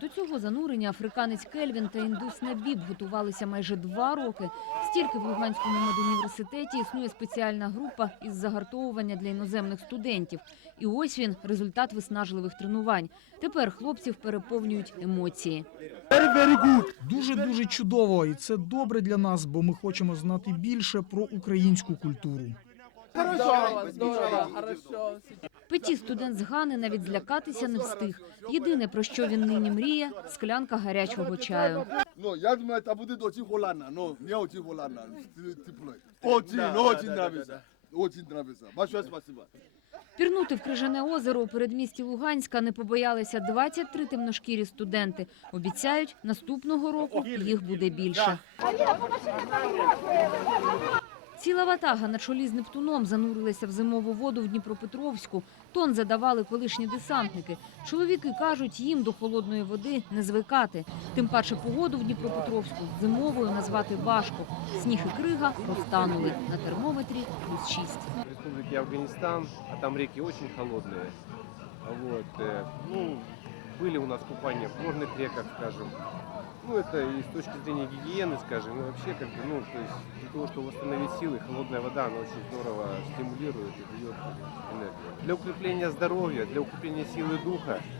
До цього занурення африканець Кельвін та індус Набіб готувалися майже два роки. Стільки в Луганському медуніверситеті існує спеціальна група із загартовування для іноземних студентів. І ось він результат виснажливих тренувань. Тепер хлопців переповнюють емоції. Дуже дуже чудово, і це добре для нас, бо ми хочемо знати більше про українську культуру. Здорово, здорово, хорошо. Петі студент з Гани навіть злякатися не встиг. Єдине про що він нині мріє склянка гарячого чаю. No, я думаю, это будет очень холодно. Но не холодно. Тепло. Очень, очень нравится. Очень нравится. Большое спасибо. Пірнути в Крижане озеро у передмісті Луганська не побоялися 23 темношкірі студенти. Обіцяють, наступного року їх буде більше. Ціла ватага на чолі з Нептуном занурилися в зимову воду в Дніпропетровську. Тон задавали колишні десантники. Чоловіки кажуть, їм до холодної води не звикати. Тим паче погоду в Дніпропетровську зимовою назвати важко. Сніг і крига розтанули на термометрі плюс 6. в республике Афганистан, а там реки очень холодные. Вот, э, ну, были у нас купания в горных реках, скажем. Ну, это и с точки зрения гигиены, скажем, и вообще, как бы, ну, то есть для того, чтобы восстановить силы, холодная вода, она очень здорово стимулирует и дает энергию. Для укрепления здоровья, для укрепления силы духа, э,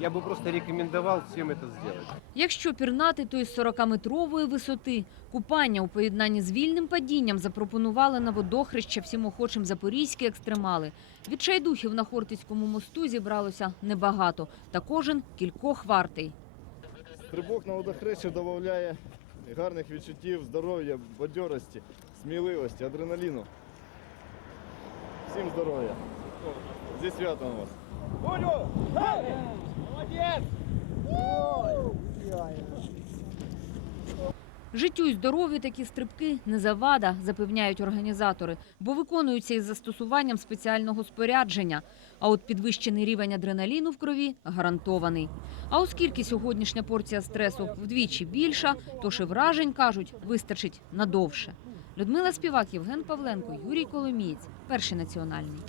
я бы просто рекомендовал всем это сделать. Якщо пірнати, то із 40-метрової висоти. Купання у поєднанні з вільним падінням запропонували на водохреща всім охочим запорізькі екстремали. Відчайдухів на Хортицькому мосту зібралося небагато, та кожен кількох вартий. Стрибок на водохреща додає гарних відчуттів, здоров'я, бадьорості, сміливості, адреналіну. Всім здоров'я. Зі святом вас! Життю і здоров'ю такі стрибки не завада, запевняють організатори, бо виконуються із застосуванням спеціального спорядження. А от підвищений рівень адреналіну в крові гарантований. А оскільки сьогоднішня порція стресу вдвічі більша, тож і вражень кажуть, вистачить надовше. Людмила Співак, Євген Павленко, Юрій Коломієць, перший національний.